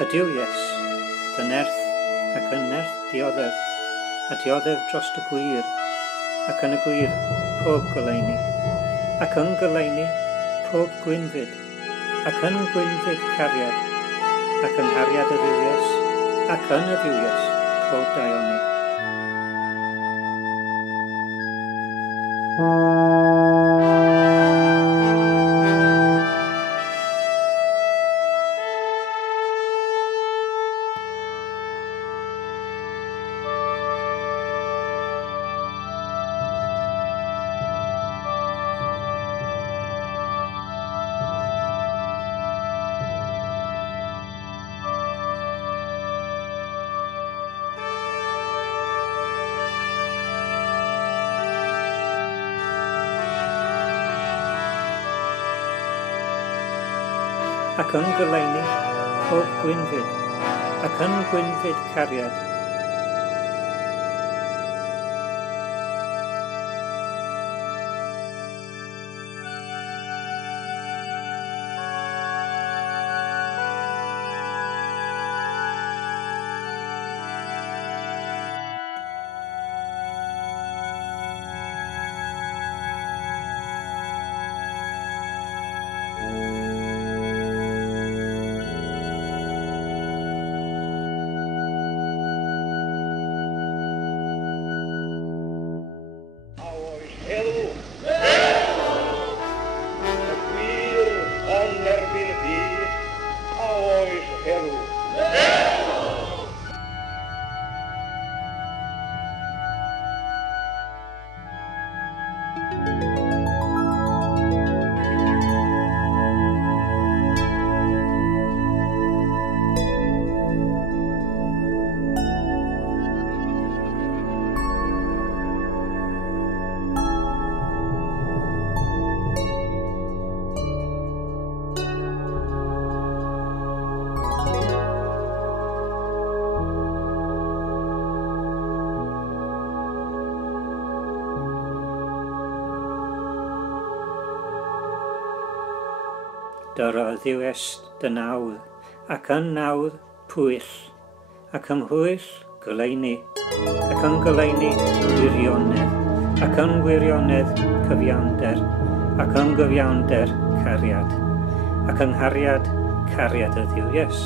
Ydyw Ies, dy nerth ac yn nerth dioddef, a dioddef dros y gwir, ac yn y gwir pob goleini, ac yn goleini pob gwynfyd, ac yn gwynfyd cariad, ac yn hariad y ddiwies, ac yn y ddiwies pob daioni. Ac yn goleini pob gwynfyd, ac yn gwynfyd cariad. Dyro ddiwes dy nawdd, ac yn nawdd pwyll, ac yn hwyll goleini, ac yn goleini wirionedd, ac yn wirionedd cyfiawnder, ac yn gyfiawnder cariad, ac yn hariad cariad y ddiwies,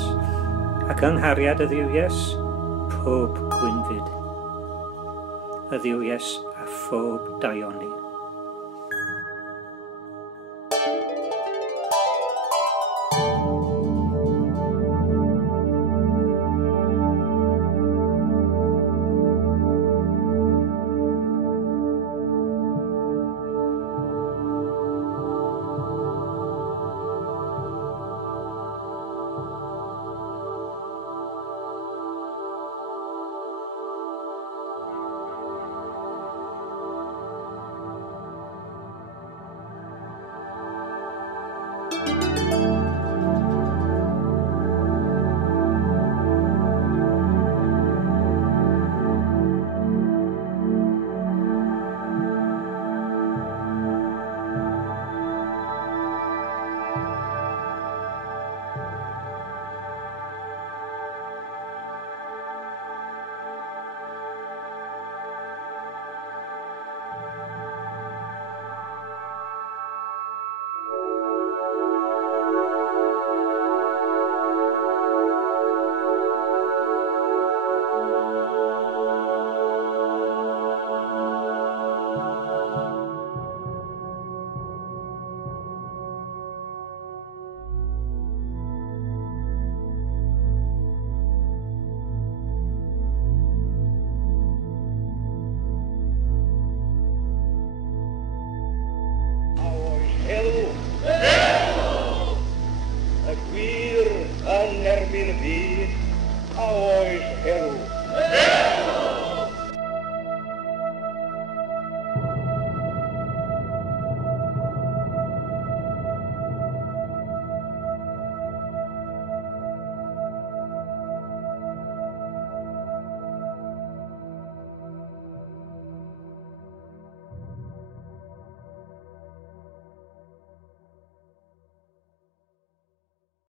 ac yn hariad y ddiwies pob gwynfyd, y ddiwies a phob daioni.